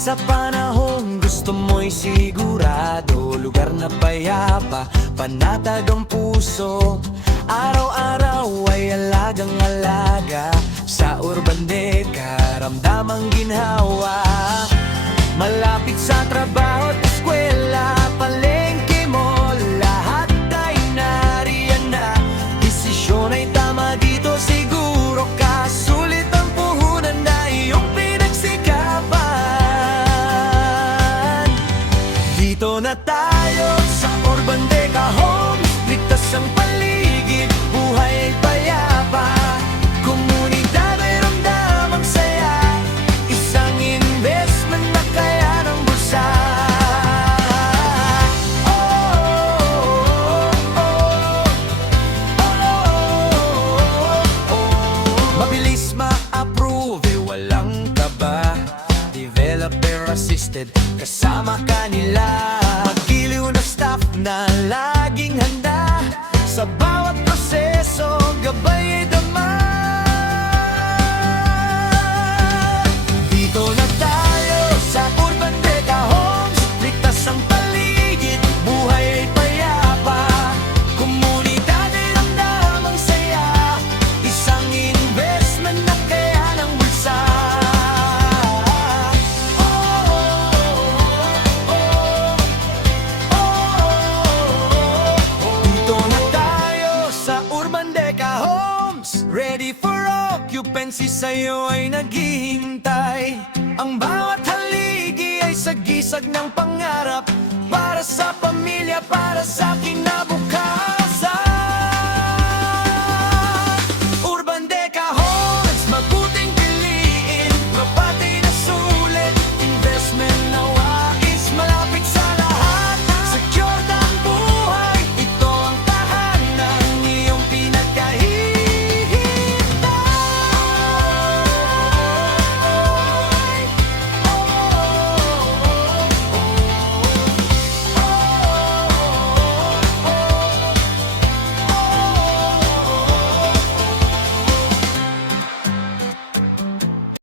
Sa panahong gusto mo'y sigurado, lugar na payapa, panatag ang puso. Araw-araw ay alagang-alaga, sa Urban Deca ramdam ang ginhawa. Malapit sa trabaho at eskwela, palengke mo, lahat ay nariyan na. Desisyon ay tama dito, siguro ka. Sulit ang puhunan na iyong pinagsikapan. Dito na tayo sa Urban Deca Homes, ligtas ang paligid, buhay ay payapa. Komunidad ay ramdam ang saya, isang investment na kaya ng bulsa. Mabilis ma-approve, walang kaba, developer assisted, kasama kanila. Magiliw na staff na laging handa, sa bawat proseso gabay ay dama. Dito na tayo sa Urban Deca Homes, ligtas ang paligid, buhay ay payapa. Komunidad ay ramdam ang saya, isang investment na kaya ng bulsa. Dito na tayo sa Urban Deca Homes, ready for occupancy, sa'yo ay naghihintay. Ang bawat haligi ay sagisag ng pangarap, para sa pamilya, para sa kinabukasan.